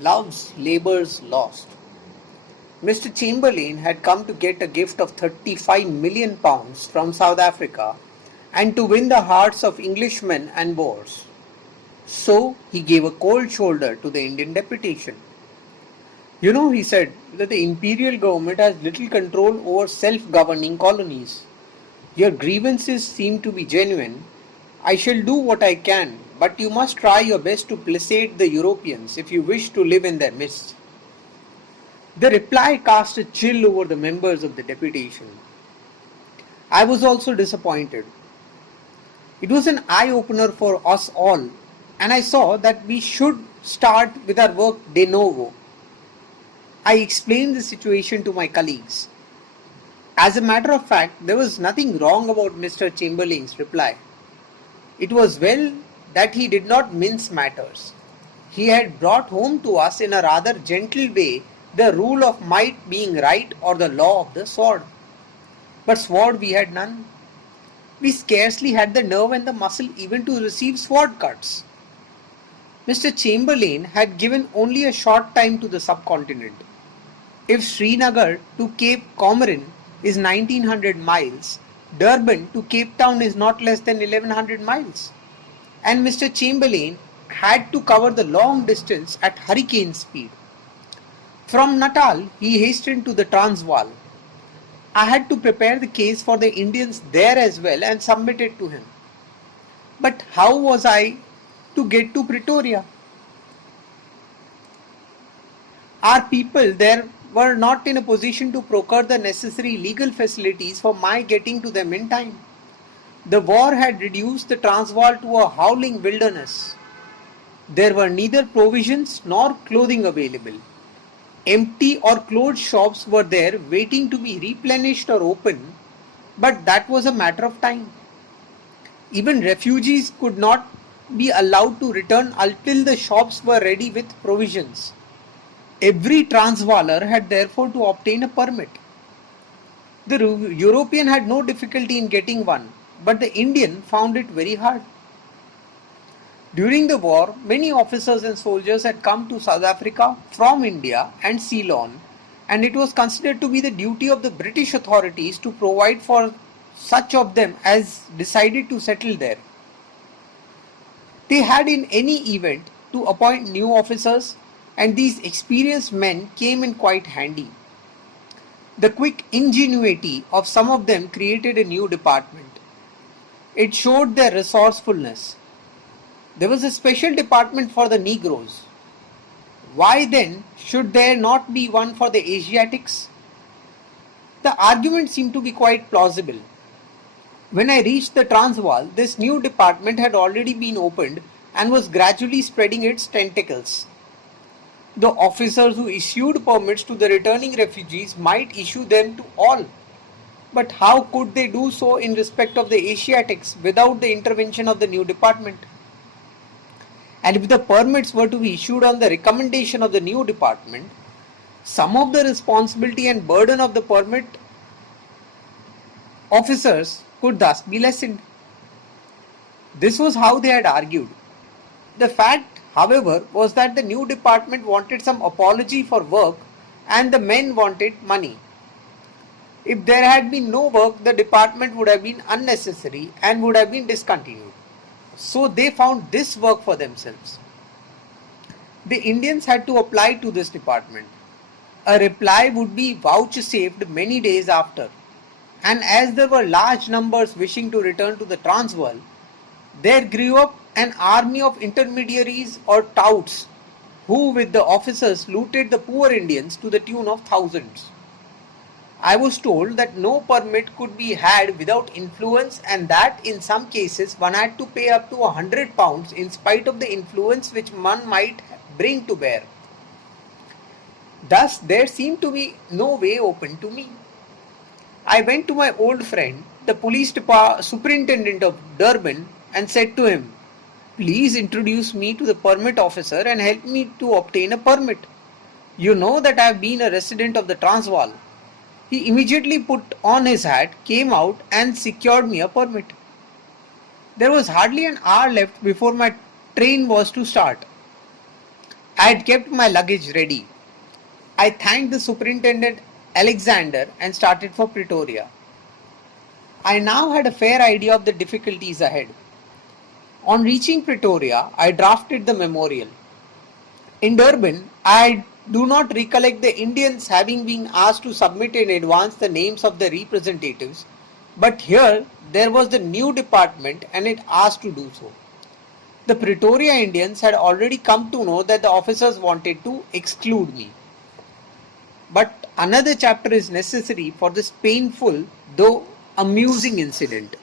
Love's labours lost. Mr. Chamberlain had come to get a gift of £35 million from South Africa and to win the hearts of Englishmen and Boers. So he gave a cold shoulder to the Indian deputation. You know, he said that the imperial government has little control over self-governing colonies. Your grievances seem to be genuine. I shall do what I can, but you must try your best to placate the Europeans if you wish to live in their midst. The reply cast a chill over the members of the deputation. I was also disappointed. It was an eye-opener for us all, and I saw that we should start with our work de novo. I explained the situation to my colleagues. As a matter of fact, there was nothing wrong about Mr. Chamberlain's reply. It was well that he did not mince matters. He had brought home to us in a rather gentle way the rule of might being right or the law of the sword. But sword we had none. We scarcely had the nerve and the muscle even to receive sword cuts. Mr. Chamberlain had given only a short time to the subcontinent. If Srinagar to Cape Comorin is 1900 miles, Durban to Cape Town is not less than 1100 miles. And Mr. Chamberlain had to cover the long distance at hurricane speed. From Natal, he hastened to the Transvaal. I had to prepare the case for the Indians there as well and submit it to him. But how was I to get to Pretoria? Our people there were not in a position to procure the necessary legal facilities for my getting to them in time. The war had reduced the Transvaal to a howling wilderness. There were neither provisions nor clothing available. Empty or closed shops were there waiting to be replenished or opened, but that was a matter of time. Even refugees could not be allowed to return until the shops were ready with provisions. Every Transvaaler had therefore to obtain a permit. The European had no difficulty in getting one, but the Indian found it very hard. During the war, many officers and soldiers had come to South Africa from India and Ceylon, and it was considered to be the duty of the British authorities to provide for such of them as decided to settle there. They had in any event to appoint new officers, and these experienced men came in quite handy. The quick ingenuity of some of them created a new department. It showed their resourcefulness. There was a special department for the Negroes. Why then should there not be one for the Asiatics? The argument seemed to be quite plausible. When I reached the Transvaal, this new department had already been opened and was gradually spreading its tentacles. The officers who issued permits to the returning refugees might issue them to all. But how could they do so in respect of the Asiatics without the intervention of the new department? And if the permits were to be issued on the recommendation of the new department, some of the responsibility and burden of the permit officers could thus be lessened. This was how they had argued. The fact, however, was that the new department wanted some apology for work and the men wanted money. If there had been no work, the department would have been unnecessary and would have been discontinued. So they found this work for themselves. The Indians had to apply to this department. A reply would be vouchsafed many days after, and as there were large numbers wishing to return to the Transvaal, there grew up an army of intermediaries or touts who with the officers looted the poor Indians to the tune of thousands. I was told that no permit could be had without influence and that in some cases one had to pay up to £100 in spite of the influence which one might bring to bear. Thus there seemed to be no way open to me. I went to my old friend, the police superintendent of Durban, and said to him, "Please introduce me to the permit officer and help me to obtain a permit. You know that I have been a resident of the Transvaal." He immediately put on his hat, came out and secured me a permit. There was hardly an hour left before my train was to start. I had kept my luggage ready. I thanked the superintendent Alexander and started for Pretoria. I now had a fair idea of the difficulties ahead. On reaching Pretoria, I drafted the memorial. In Durban, I do not recollect the Indians having been asked to submit in advance the names of the representatives, but here there was the new department and it asked to do so. The Pretoria Indians had already come to know that the officers wanted to exclude me. But another chapter is necessary for this painful though amusing incident.